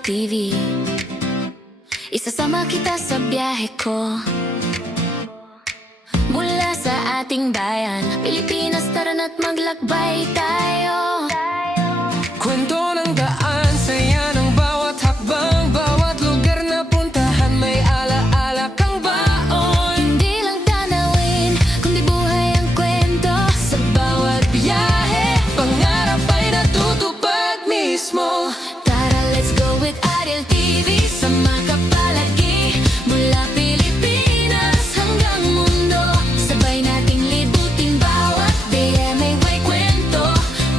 TV. Isasama kita sa biyahe ko mula sa ating bayan Pilipinas, tara na't maglakbay tayo. Kwento ng daan, saya ng bawat hakbang, bawat lugar na puntahan may ala-ala kang baon. Hindi lang tanawin, kundi buhay ang kwento. Sa bawat biyahe, Pangarap ay natutupad mismo. tara let's go with Ariel TV. Sama ka palagi mula Pilipinas hanggang mundo. Sabay nating libutin bawat day may kwento.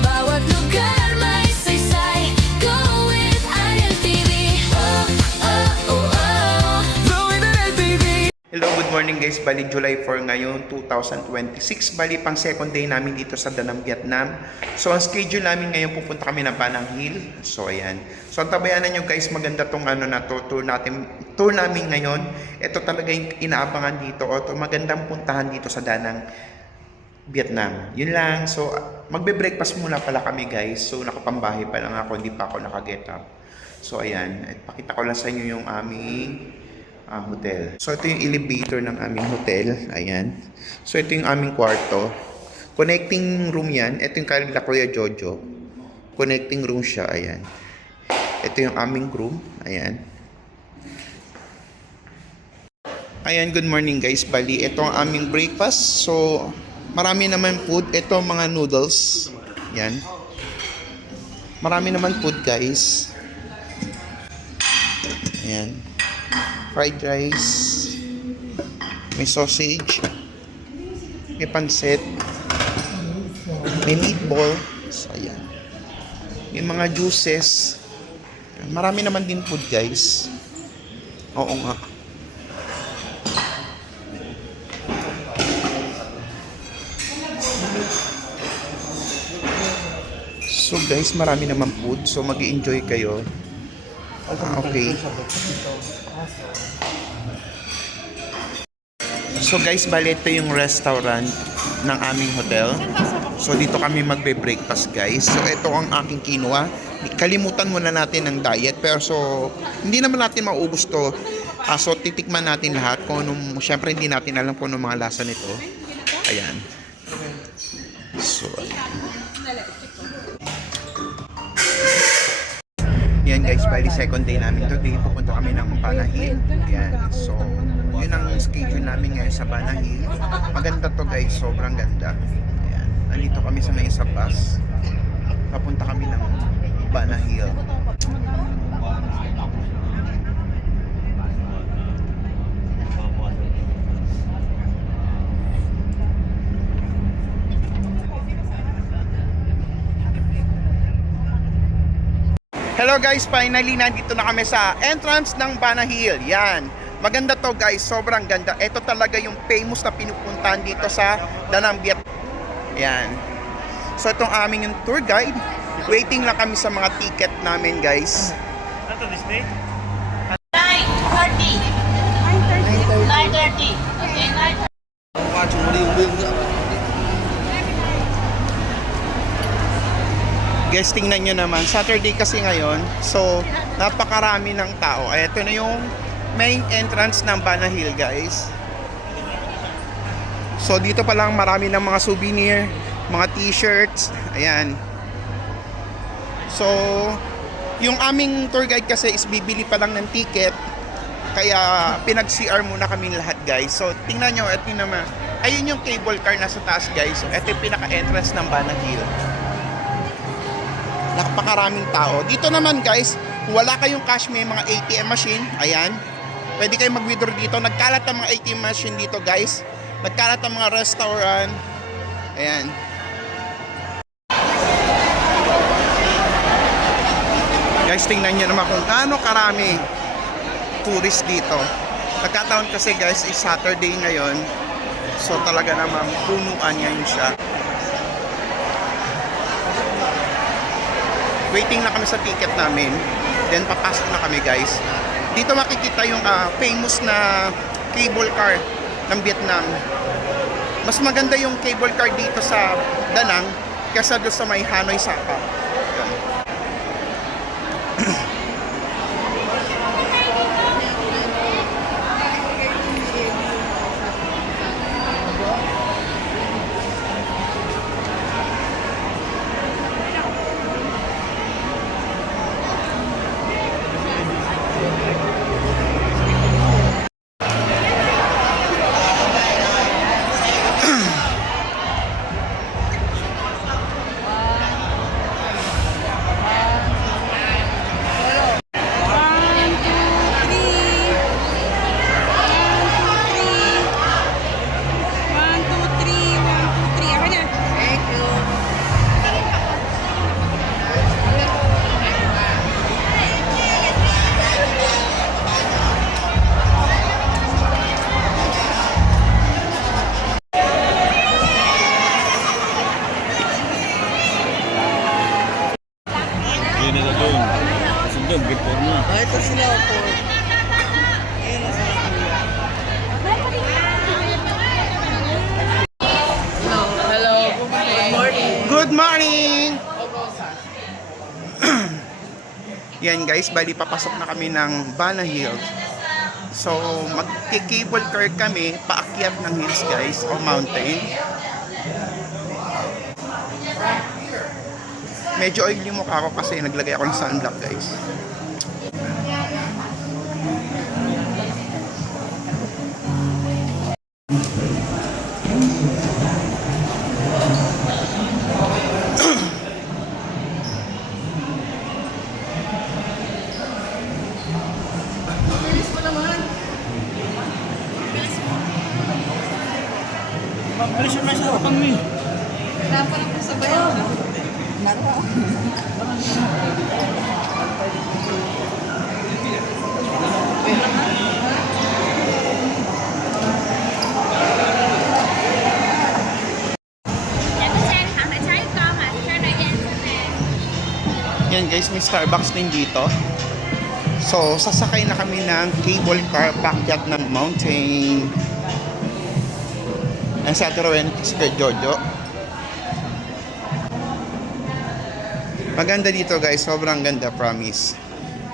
Bawat lugar may saysay. Go with Ariel TV. Oh, oh, oh, oh. Go with the TV. Hello, good morning guys. Bali July 4 ngayon, 2026. Bali pang second day namin dito sa Da Nang, Vietnam. So ang schedule namin ngayon, pupunta kami ng Ba Nang Hill. So ayan. So ang tabayanan nyo guys, maganda tong tour namin ngayon. Ito talaga yung inaabangan dito. O ito, magandang puntahan dito sa Da Nang, Vietnam. Yun lang. So magbe-breakfast muna pala kami guys. So nakapambahay pa lang ako, hindi pa ako nakaget up. So ayan, at pakita ko lang sa inyo yung aming hotel. So ito yung elevator ng aming hotel. Ayan. So ito yung aming kwarto. Connecting room yan. Ito yung kalila Kuya Jojo. Connecting room siya. Ayan. Ito yung aming room. Ayan. Ayan, good morning guys. Bali, ito ang aming breakfast. So, marami naman food. Ito mga noodles. Yan. Marami naman food guys. Ayan. Fried rice, may sausage, may pancit, may meatball, so ayan. May mga juices. Marami naman din food guys. Oo nga. So guys, marami naman food. So mag-i-enjoy kayo. Okay. So guys, bali ito yung restaurant ng aming hotel. So dito kami magbe-breakfast guys. So ito ang aking kinuha. Kalimutan muna natin ang diet, pero so hindi naman natin maubos to. So titikman natin lahat kung anong, syempre hindi natin alam kung anong mga lasa nito. Ayan. So ayan. Yan guys, bali second day namin today. Pupunta kami ng Ba Nang Hill. Ayan. So yun ang schedule namin ngayon sa Ba Nang Hill. Maganda to guys, sobrang ganda. Ayan. Nandito kami sa may isa bus. Papunta kami ng Ba Nang Hill. Hello guys, finally nandito na kami sa entrance ng Ba Nang Hill. Yan. Maganda to guys, sobrang ganda. Ito talaga yung famous na pinupuntahan dito sa Da Nang, Vietnam. Yan. So itong aming yung tour guide. Waiting lang kami sa mga ticket namin guys. Ito Disney? 9:30. 9:30. Okay, 9:30. Guys, tingnan nyo naman. Saturday kasi ngayon. So, napakarami ng tao. Ay, ito na yung main entrance ng Ba Nang Hill, guys. So, dito pa lang marami ng mga souvenir, mga t-shirts. Ayan. So, yung aming tour guide kasi is bibili pa lang ng ticket. Kaya, pinag-CR muna kami lahat, guys. So, tingnan nyo. Ito naman. Ayun yung cable car nasa taas, guys. So, ito yung pinaka-entrance ng Ba Nang Hill. Napakaraming tao. Dito naman guys, kung wala kayong cash, may mga ATM machine. Ayan. Pwede kayong mag-withdraw dito. Nagkalat ang mga ATM machine dito guys. Nagkalat ang mga restaurant. Ayan. Guys, tingnan nyo naman kung gaano karami tourist dito. Nagkataon kasi guys, is Saturday ngayon. So talaga naman punuan ngayon siya. Waiting na kami sa ticket namin. Then papasok na kami guys. Dito makikita yung famous na cable car ng Vietnam. Mas maganda yung cable car dito sa Da Nang kaysa doon sa may Hanoi Sapa. Yan guys, bali papasok na kami ng Bana Hills. So, magki-cable car kami paakyat ng hills guys o mountain. Medyo oily yung mukha ko kasi naglagay ako ng sunblock guys. Yan guys, may Starbucks din dito. So, sasakay na kami ng cable car paakyat ng mountain. Ang sa Tarawen, Sir Jojo. Maganda dito guys, sobrang ganda, promise.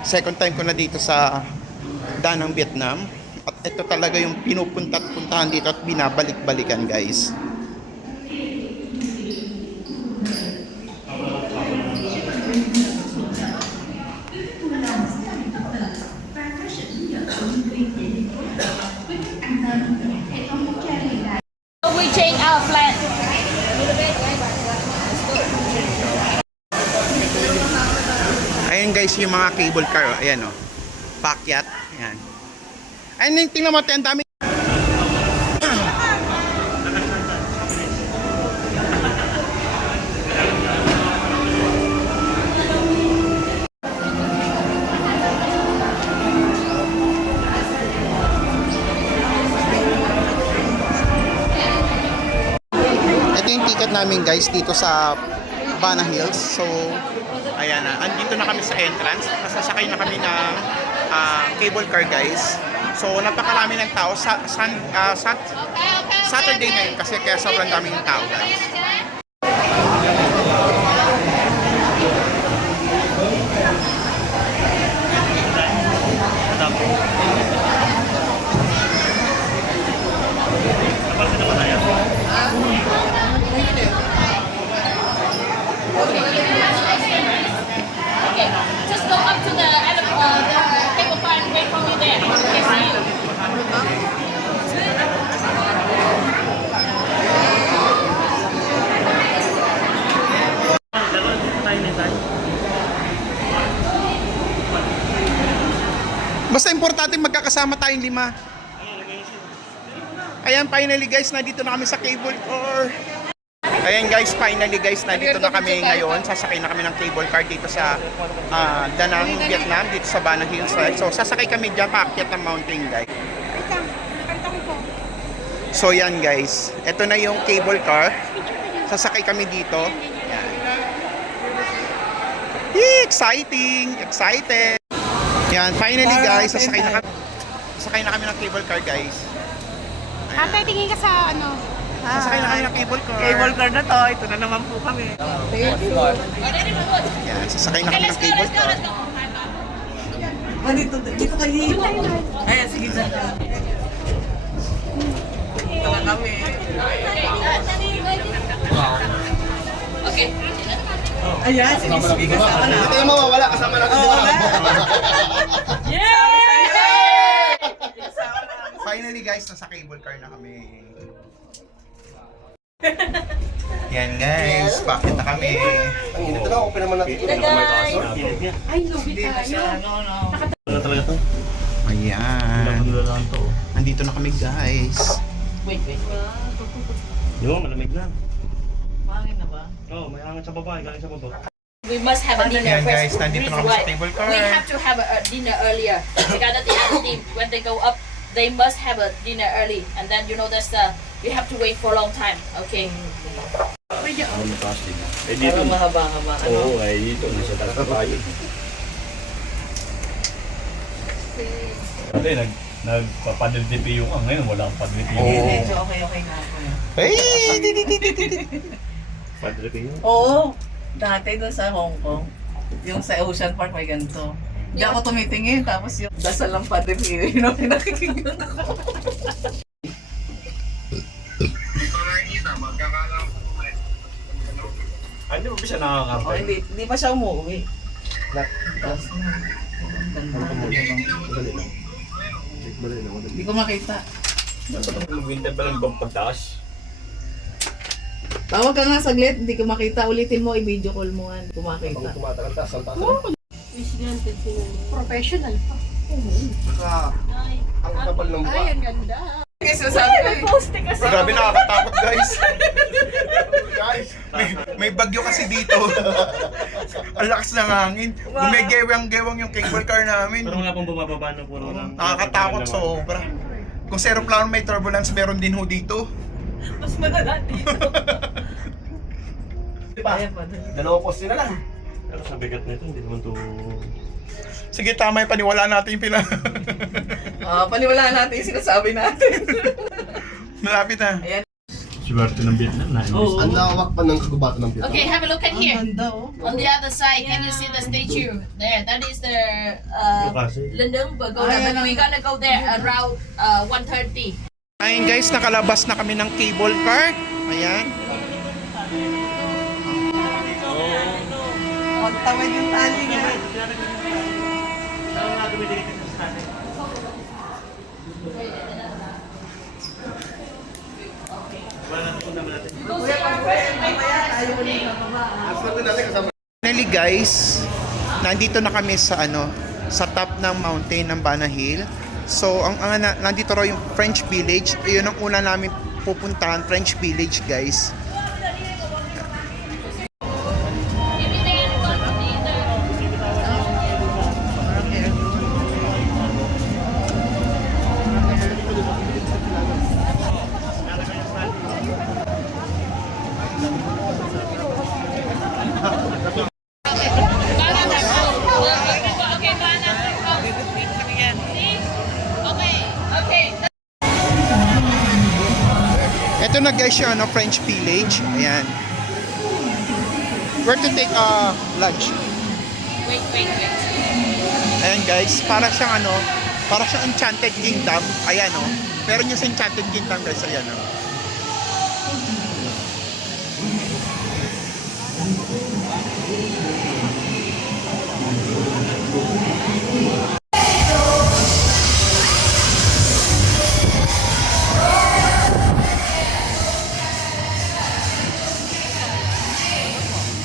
Second time ko na dito sa Danang, Vietnam. At ito talaga yung pinupunta at puntahan dito at binabalik-balikan guys. We change our plan. Ayan guys, yung mga cable car. Ayan o. Paakyat. Ayan. Ayun, tingnan mo, ang dami. Ito yung ticket namin guys dito sa Bana Hills. So, ayan na. Andito na kami sa entrance. Masasakay na kami ng cable car guys. So, napakarami ng tao. Saturday ngayon kasi kaya sobrang daming tao guys. Okay, just go up to the cable car and wait for me there. Okay, see you. Basta importante magkakasama tayong 5. Ayan, finally guys, nandito na kami sa cable car. Ayan guys, finally guys, nandito na kami ngayon. Sasakay na kami ng cable car dito sa Danang, Vietnam, dito sa Bana Hills. Right? So, sasakay kami dyan, paakyat ng mountain guys. So, yan guys. Ito na yung cable car. Sasakay kami dito. Yan. Yee, exciting! Excited! Yan, finally guys, sasakay na kami ng cable car guys. Ate, tingin ka sa ano? Sasakay na kami ng cable car. Cable car na to, ito na naman po kami. Yan, sasakay na kami ng cable car. Dito kayo. Ayan, sige dyan. Ito na kami. Okay. Ayan, sinisbi kasama na. Ito yung mawawala, kasama natin si Mama. Finally guys, nasa cable car na kami. Yan guys, bakit na kami? Dito na, open naman natin. Ay, lubi tayo. Ayan. Andito na kami guys. Wait. Di ba, malamig na. Mahangin na ba? Oo, may hangin sa baba, galing sa baba. We must have a dinner Yan guys, first. nandito na Reason kami sa why. cable car. We have to have a dinner earlier. Because the other team, when they go up, they must have a dinner early. And then you know that's you have to wait for a long time. Okay. Ano mataas din? Eh dito, Parang mahaba-haba. oo, ay dito, nasa taas na tayo. Dati, nagpapadil-DP yung ngayon, wala akong padil-DP. Medyo okay na ako. Hey! Padil-DP yung? Oo. Dati doon sa Hong Kong. Yung sa Ocean Park may ganito. Hindi ako tumitingin, tapos yung dasal ng Padre Pio, yun ang pinakikinggan ako. Ay, di ba siya O, nakakarte? hindi pa siya umuwi. Tapos na. Ganda. Hindi ko makita. Winter pa lang bang pagtaas? Tawag ka nga saglit, hindi ko makita. Ulitin mo, i-video call mo nga. Hindi ko makita. Professional pa. Ay, ang ganda. Kasi sabi ko, Grabe, nakakatakot guys. May bagyo kasi dito. Ang lakas ng hangin. Gumegewang-gewang yung cable car namin. Pero wala pang bumababa na puro lang. Nakakatakot sobra. Kung sa aeroplano may turbulence, meron din ho dito. mas malala dito. Ayan pa. Dalawa poste na lang. Pero sa bigat nito, hindi naman to... Sige, tama yung paniwala natin yung Paniwalaan natin yung sinasabi natin. Malapit na. Swerte ng Vietnam na. Oo. Ang lawak pa ng kagubatan ng Vietnam. Okay, have a look at Ang here. ganda oh. On the other side, can you see the statue? There, that is the Kasi. Lundung Pagoda. Ayan But ang- we're gonna go there around 1:30. Ayun guys, nakalabas na kami ng cable car. Ayan. Pagtawid yung tali nga. Finally guys, nandito na kami sa sa top ng mountain ng Bana Hill. So nandito raw yung French Village. Ayun ang una namin pupuntahan, French Village guys. Ito na guys yung French Village. Ayan. Where to take lunch? Wait. Ayan guys, para siyang para siyang Enchanted Kingdom. Ayan Pero yung sa Enchanted Kingdom guys, ayan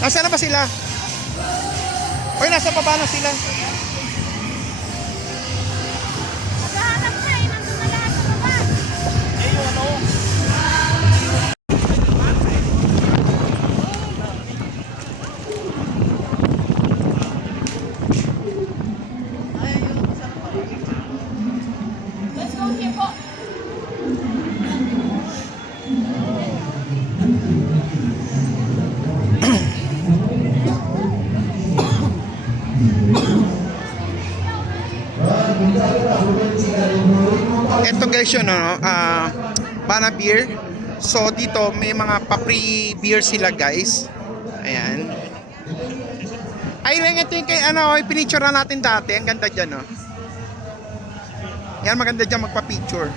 Nasaan na ba sila? Oy, nasa baba na sila. Naghahanap na eh. Nandun na lahat sa baba. Let's go here po. Ito guys yun, Bana Beer. So dito may mga pa-free beer sila guys. Ayan. Ay lang ito yung pinicture na natin dati. Ang ganda dyan Yan, maganda dyan magpa-picture.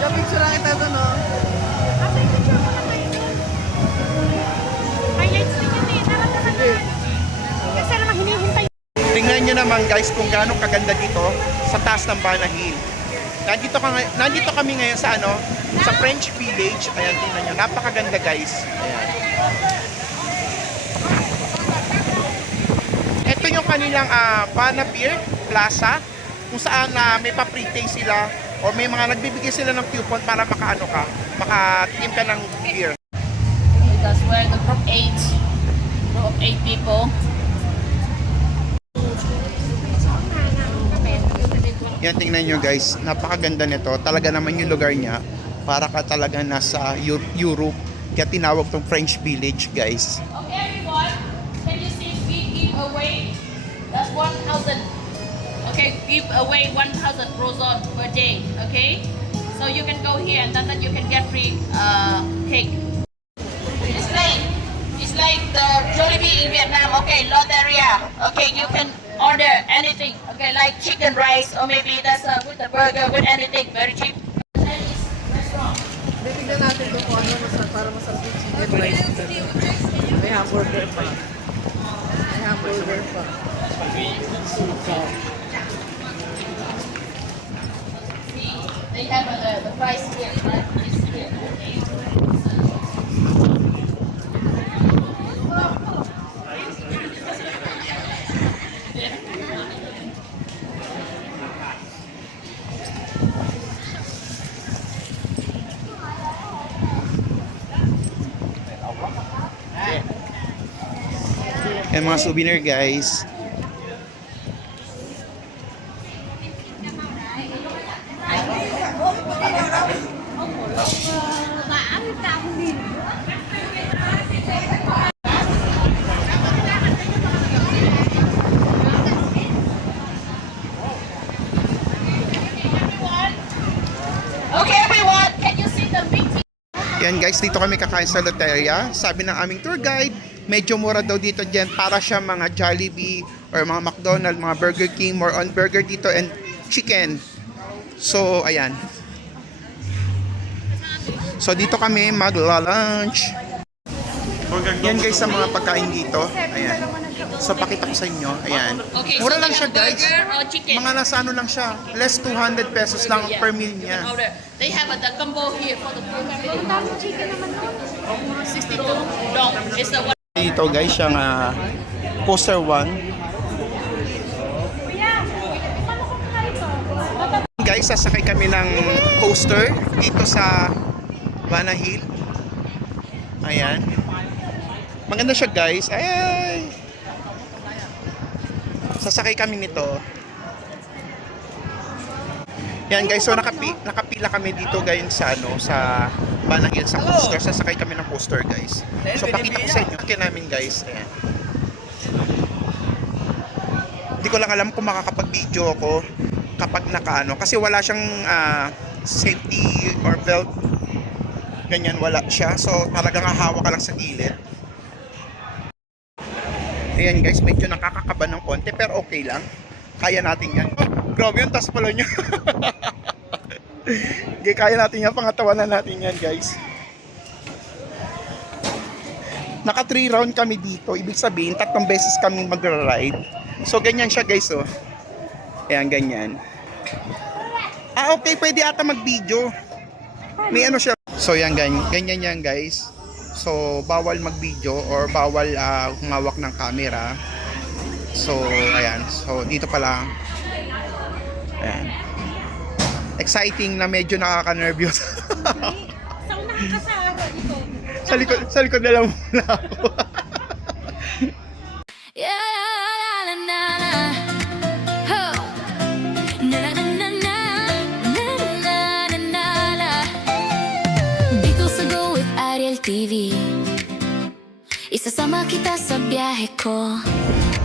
Yung picture lang kita doon oh. Ate, picture mo na kayo dun. Highlights din yun eh. Tara na. Kasi naman hinihintay. Tingnan nyo naman guys kung gaano kaganda dito sa taas ng Bana Hill. Nandito kami ngayon sa sa French Village. Ayan, tingnan nyo. Napakaganda guys. Ayan. Ito yung kanilang Bana Beer Plaza kung saan may pa-pre-taste sila o may mga nagbibigay sila ng coupon para makatikim ka ng beer. Because we're the group of 8 people. Yan, tingnan nyo guys, napakaganda nito. Talaga naman yung lugar niya, para ka talaga nasa Europe. Kaya tinawag tong French Village guys. Okay, everyone. Can you see we give away? That's 1,000. Okay. okay, give away 1,000 croissant per day, okay? So you can go here and then you can get free cake. It's like the Jollibee in Vietnam, okay, Lotteria. Okay, you can order anything, okay, like chicken rice or maybe that's with the burger, with anything, very cheap. Tignan natin kung ano masarap para masarap yung chicken rice. May hamburger pa. May hamburger pa. They have the price here, right? It's here, okay. Yan mga souvenir guys. Okay, everyone, can you see the big Yan guys, dito kami kakain sa Loteria. Sabi ng aming tour guide, medyo mura daw dito dyan para siya mga Jollibee or mga McDonald's, mga Burger King, more on burger dito and chicken. So, ayan. So, dito kami magla-lunch. Yan guys sa mga pagkain dito. Ayan. So, pakita ko sa inyo. Ayan. Okay, Mura so lang they siya have guys. burger or chicken? Mga nasa ano lang siya. Less 200 pesos lang Yeah. per meal You niya. can order. They have the combo here for the burger. Chicken naman doon. 62 dong. It's the one. Dito guys, yung poster 1. Guys, sasakay kami ng coaster dito sa Banana Hill. Ayan. Maganda siya guys. Ay! Sasakay kami nito. Yan guys, so nakapila kami dito guys sa sa Banana Hill sa coaster. Sasakay kami ng coaster guys. So pakita ko sa inyo kaya namin guys. Ayan. Hindi ko lang alam kung makakapag-video ako kapag nakaano kasi wala siyang safety or belt. Ganyan wala siya. So talagang hahawak ka lang sa gilid. Ayan guys, medyo nakakakaba ng konti pero okay lang. Kaya natin yan. Oh, grabe yung tas pala nyo. Okay, kaya natin yan. Pangatawanan natin yan guys. Naka 3 round kami dito. Ibig sabihin, 3 beses kami magra-ride. So ganyan siya guys oh. Ayan, ganyan. Okay, pwede ata mag-video. May ano siya. So yan, ganyan yan guys. So bawal mag-video or bawal humawak ng camera. So ayan, so dito pa lang. Ayan. Exciting na medyo nakaka-nervous. Sa unahan ka sa ito. sa likod na lang muna ako. Yeah, la, la, la, la. Ho. Na, na, na, na, na. Na, na, na, na, na. Bicol to go with Ariel TV. Isasama kita sa biyahe ko.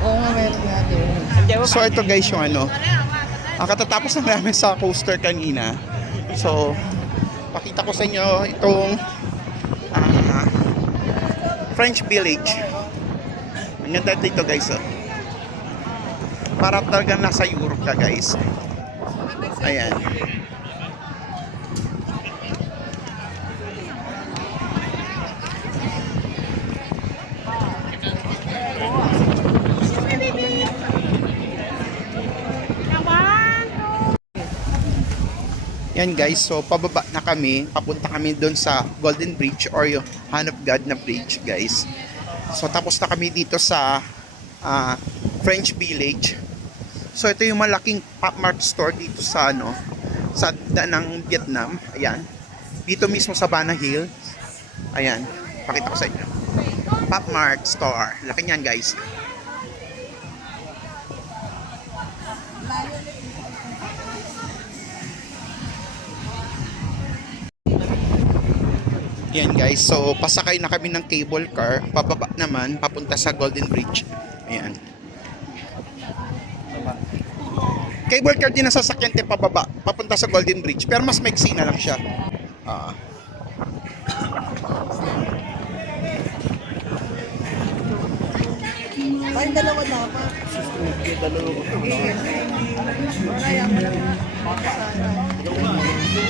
Oo nga, meron nga doon. So ito guys yung ano. Ang katatapos na namin sa coaster kanina. So pakita ko sa inyo itong French Village. Ang ganda dito guys oh. Para talaga nasa Europe ka guys. Ayan. Yan guys, so pababa na kami, papunta kami doon sa Golden Bridge or yung Hand of God na bridge guys. So tapos na kami dito sa French Village. So ito yung malaking Pop Mart store dito sa ano, sa ng Vietnam. Ayan. Dito mismo sa Banana Hill. Ayan, pakita ko sa inyo. Pop Mart store. Laki niyan guys. Yan guys, so pasakay na kami ng cable car, pababa naman, papunta sa Golden Bridge. Ayan. Cable car din ang sasakyan tayo pababa, papunta sa Golden Bridge, pero mas maigsi na lang siya. Ay, dalawa dapat.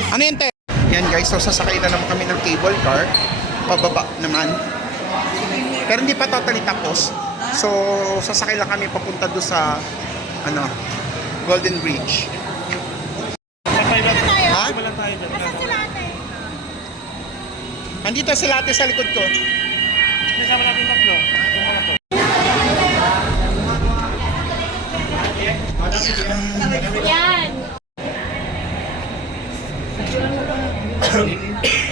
Ano yun, te? Yan guys, so sasakay na naman kami ng cable car. Pababa naman. Pero hindi pa totally tapos. So, sasakay lang kami papunta doon sa Golden Bridge. Ha? Nandito sila ate sa likod ko. Yan.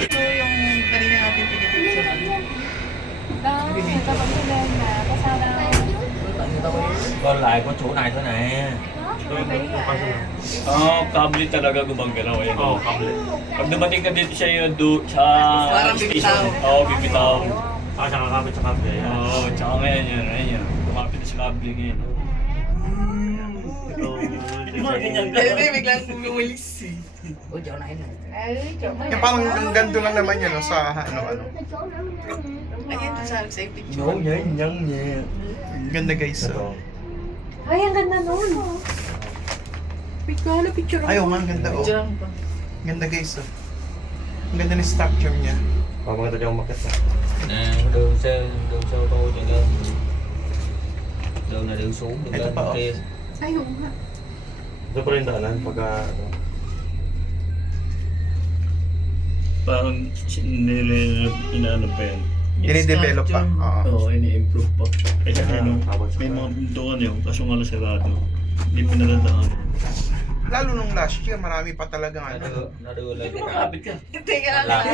Ito yung kanina natin pinipicture. Kapag sila na, kasama. Còn lại có chỗ này thôi nè. Kable talaga gumagalaw. Ayan. Kable. Pag dumating na dito siya yung sa Parang station. bibitaw. Bibitaw. Tsaka kapit sa kable. Tsaka ngayon yan. Ayan. Kumapit na sa kable ngayon. Hindi, biglang bumulis eh. Yung parang ang gando lang naman yun sa ano. Ayan, sa picture. Chỗ nhớ nhân gì. Ganda guys. Ay, ang ganda nun. Picture. Ayaw nga, ang ganda oh. Picture pa. Ganda guys oh. Ang ganda ng structure niya. Maganda dyan umakit na. Nè, đường xe ô tô chạy lên. Đường này đường xuống, đường Ito lên pa, oh. kia. Ayaw nga. Ito pa rin daanan pagka... Parang inaano pa yan. Dinidevelop pa. Oo. Oo, ini-improve pa. Kasi ano, habang sa- may mga pintuan yun, kaso nga sarado. Hindi pinadadaan. Lalo nung last year, marami pa talagang Nó đưa lên cái trạm. Kapit ka. Hindi ka lang.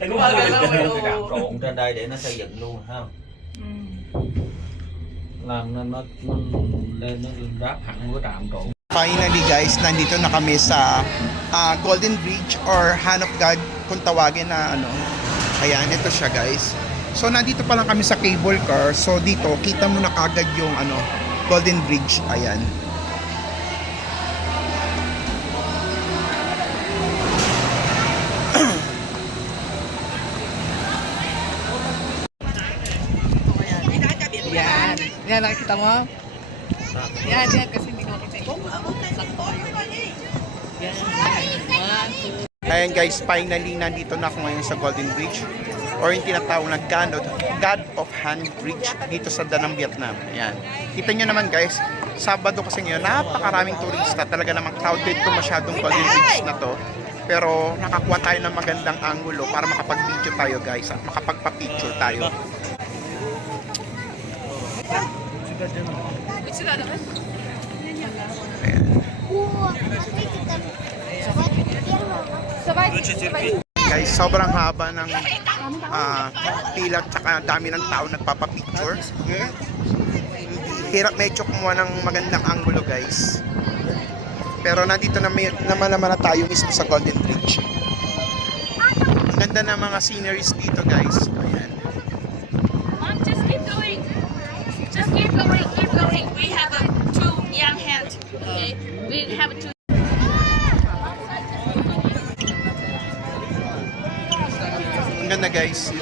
Làm Gumagalaw cái eh. trạm oo. trộn trên đây để nó xây dựng luôn ha. Làm nên nó lên nó ráp hẳn cái trạm trộn. Finally guys, nandito na kami sa Golden Bridge or Hand of God kung tawagin na ano. Ayan, ito siya guys. So nandito pa lang kami sa cable car. So dito, kita mo na kagad yung Golden Bridge. Ayan. Yan. Yan, nakikita mo? Yan, kasi hindi ko kita. Sakto. Yan. Ayan guys, finally nandito na ako ngayon sa Golden Bridge or yung tinatawag na God of Hand Bridge dito sa Danang, Vietnam. Ayan. Kita nyo naman guys, Sabado kasi ngayon, napakaraming turista. Talaga namang crowded to masyadong Golden Bridge na to. Pero nakakuha tayo ng magandang angulo para makapag-video tayo guys at makapagpa-picture tayo. Guys, sobrang haba ng pila at saka dami ng tao nagpapapicture. Hirap medyo kumuha ng magandang angulo guys. Pero nandito naman na tayo mismo sa Golden Bridge. Ang ganda ng mga sceneries dito guys. Ayan. Mom, just keep going. Just keep going, keep going. We have two young hands. Okay, we have two. Ang ganda guys.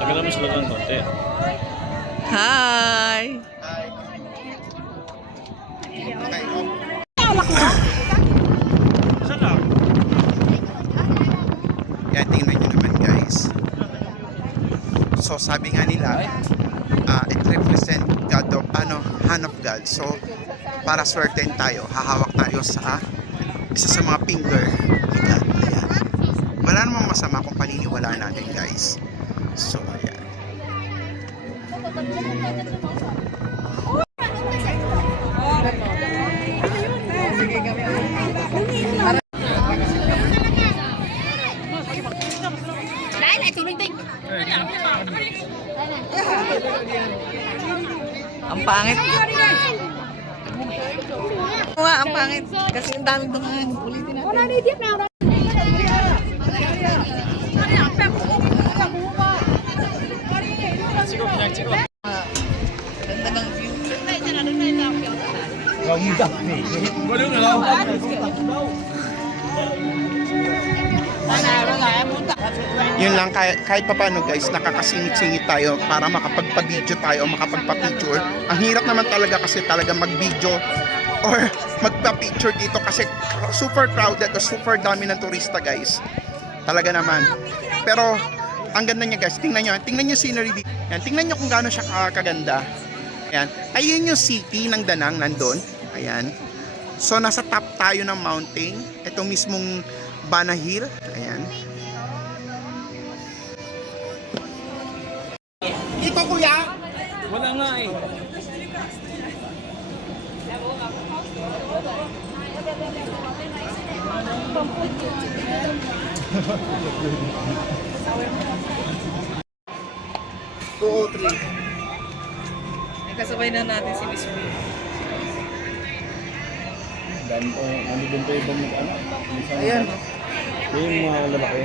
Tagalan mo sila ng konti. Hi! Okay, yan, tingnan nyo naman guys. So sabi nga nila, it represent God of, Hand of God. So para certain tayo, hahawak tayo sa isa sa mga finger ni God. Ayan. Wala namang masama kung paniniwalaan natin guys. So ayan. Sige kami. Oo nga, ang pangit. Kasi ang daming dumaan. Ulitin natin. Wala na idip na. Ganda ng view. Yun lang, kahit pa paano guys, nakakasingit-singit tayo para makapagpa-video tayo o makapagpa-picture. Ang hirap naman talaga kasi talaga mag-video or magpa-picture dito kasi super crowded o super dami ng turista guys. Talaga naman. Pero ang ganda niya guys, tingnan nyo scenery dito. Yan, tingnan nyo kung gaano siya kaganda. Ayan. Ayun yung city ng Danang nandun. Ayan. So nasa top tayo ng mountain. Ito mismong Bana Hill. Ayan. Ito kuya. Wala nga eh. Ay, kasabay na natin si Miss Will. Nandun pa ibang ano? Ayan. Yung mga lalaki.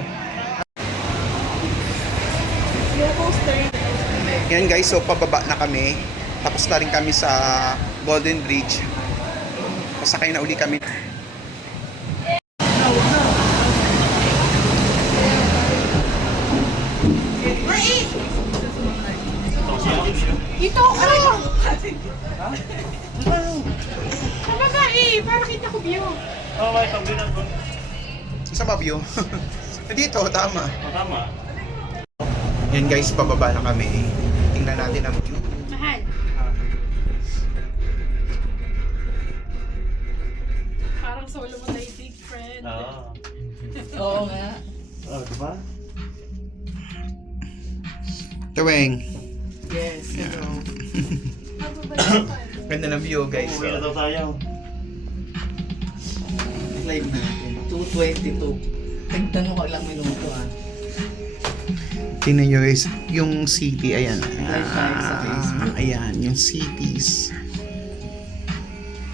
Yan guys, so pababa na kami. Tapos na rin kami sa Golden Bridge. Pasakay na uli kami. Ito, ano? Babae, para kita ko view. Oh, may pagbinan ko. Sa Babyo. Dito, tama. Tama. Yan guys, pababa na kami. Tingnan natin ang view. Mahal. Parang solo mo tayo, big friend. Oo. Oo nga. Oh, diba? Tuwing. Yes, ito. Ganda ng view guys. Uwi na daw tayo. Live natin. 2:22. Tignan mo ka ilang minuto ah. Tingnan nyo guys, yung city, ayan. Live tayo sa Facebook. Ayan, yung cities.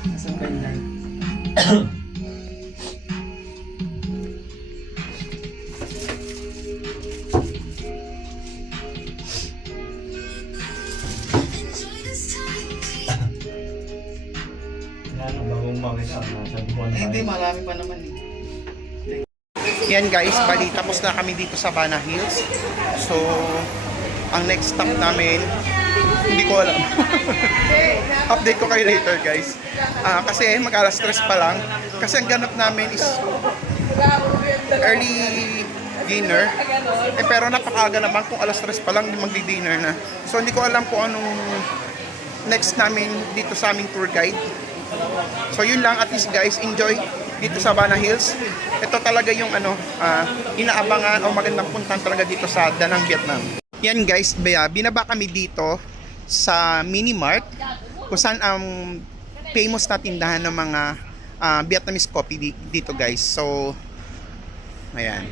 Nasaan ba yung live? Yan, bagong makita. Nasa Buwan Eh, hindi, tayo. marami pa naman eh. Yan guys, bali tapos na kami dito sa Bana Hills. So, ang next stop namin, hindi ko alam. Update ko kayo later guys. Kasi mag-alas 3 pa lang. Kasi ang ganap namin is early dinner. Pero napakaaga naman kung alas 3 pa lang magdi-dinner na. So hindi ko alam kung anong next namin dito sa aming tour guide. So yun lang, at least guys, enjoy dito sa Bana Hills. Ito talaga yung inaabangan o magandang puntahan talaga dito sa Danang, Vietnam. Yan guys, binaba kami dito sa Mini Mart kung saan ang famous na tindahan ng mga Vietnamese coffee dito guys. So ayan.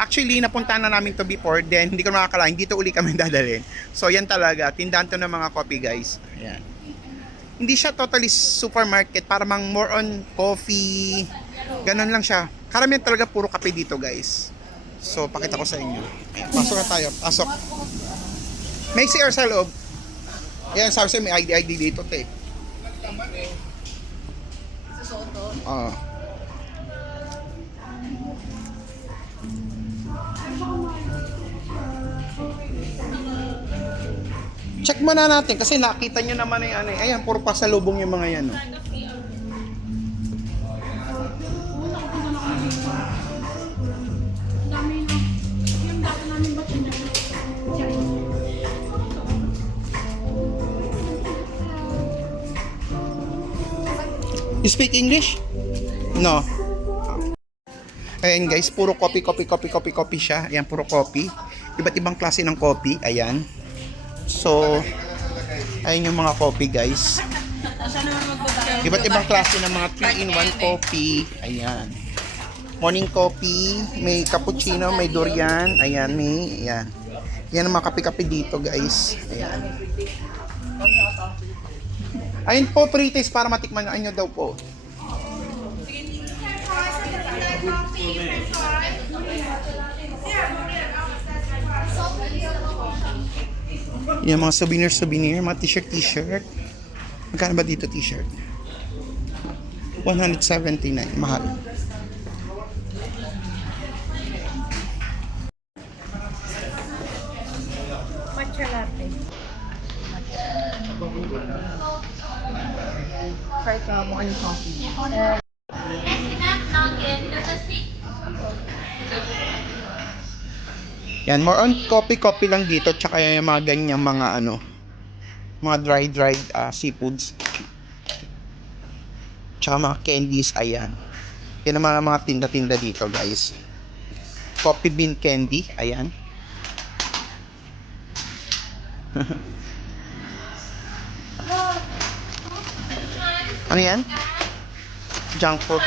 Actually, napuntahan na namin to before, then hindi ko makakalain, dito uli kami dadalhin. So yan talaga, tindahan to ng mga coffee guys. Ayan. Hindi siya totally supermarket, para mang more on coffee. Ganun lang siya. Karamihan talaga puro kape dito guys. So pakita ko sa inyo. Ayan, pasok na tayo. Pasok. May CR sa loob. Ayan, sabi sa'yo may ID dito, te. Oo. Check muna natin kasi nakita nyo naman yung ano eh. Ayan, puro pasalubong yung mga yan. Oh. You speak English? No. Ayan guys, puro coffee siya. Ayan, puro coffee. Iba't ibang klase ng coffee. Ayan. So, ayun yung mga coffee guys. Iba't ibang klase ng mga 3-in-1 coffee. Ayan. Morning coffee, may cappuccino, may durian. Ayan, may, ayan. Yan ang mga kape-kape dito guys. Ayan. Ayun po, pre-taste para matikman nyo daw po. Yung mga souvenir, mga t-shirt. Magkano ba dito t-shirt? 179, mahal. Matcha latte. Try ka mo ano coffee. Yan, more on coffee lang dito, tsaka yung mga ganyang mga ano, mga dried seafoods. Tsaka mga candies, ayan. Yan ang mga tinda-tinda dito, guys. Coffee bean candy, ayan. Ano yan? Junk food.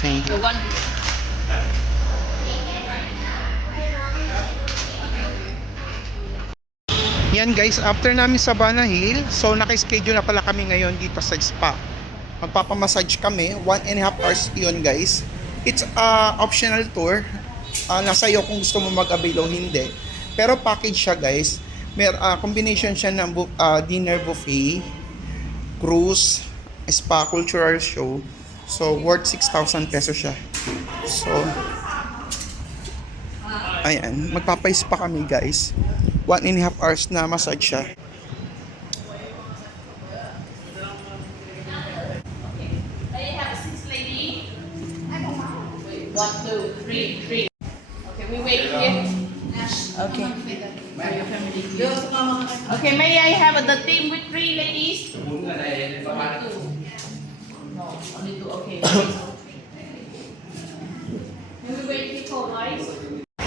Thank you. Yan guys, after namin sa Bana Hill, so naka-schedule na pala kami ngayon dito sa spa. Magpapamassage kami, 1.5 hours yun guys. It's optional tour. Nasa iyo kung gusto mo mag-avail o hindi. Pero package siya guys. May combination siya ng dinner buffet, cruise, spa, cultural show. So worth 6,000 pesos siya. So ayan, magpapa-spa kami guys. 1.5 hours na massage siya. May have 6 lady. 1, 2, 3. Okay, we wait here. Okay. Okay, may I have the team with 3 ladies? No, only 2. Okay. Can we wait here for guys?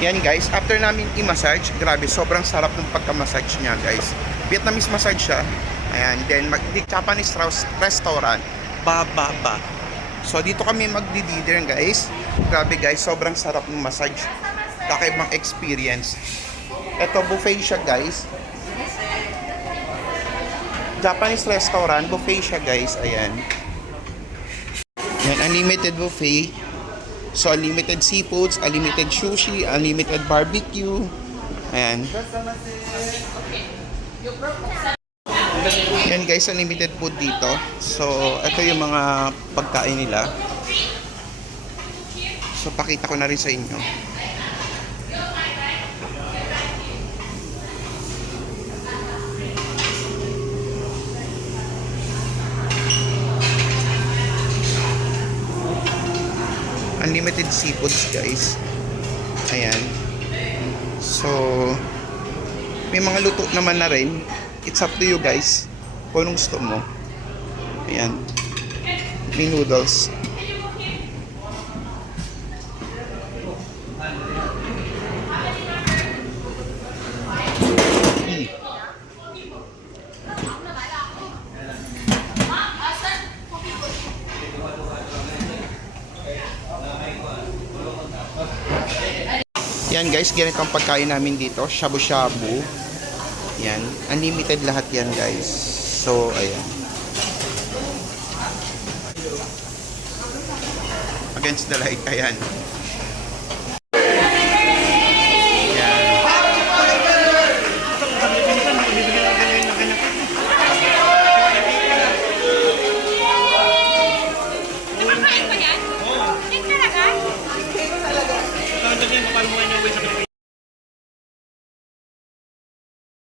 Yan guys, after namin i-massage, grabe, sobrang sarap ng pagka-massage niya guys. Vietnamese massage siya. Ayan, then Japanese restaurant, Bababa. So dito kami magdi-dinner guys. Grabe guys, sobrang sarap ng massage. Kakaibang experience. Ito buffet siya guys. Japanese restaurant, buffet siya guys. Ayan. Yan, unlimited buffet. So, unlimited seafoods, unlimited sushi, unlimited barbecue. Ayan. Yan guys, unlimited food dito. So, ito yung mga pagkain nila. So, pakita ko na rin sa inyo. Unlimited seafoods guys. Ayan. So may mga luto naman na rin. It's up to you guys kung anong gusto mo. Ayan. May noodles. Yan guys, ganito ang pagkain namin dito. Shabu-shabu. Yan. Unlimited lahat yan guys. So, ayan. Against the light. Ayan.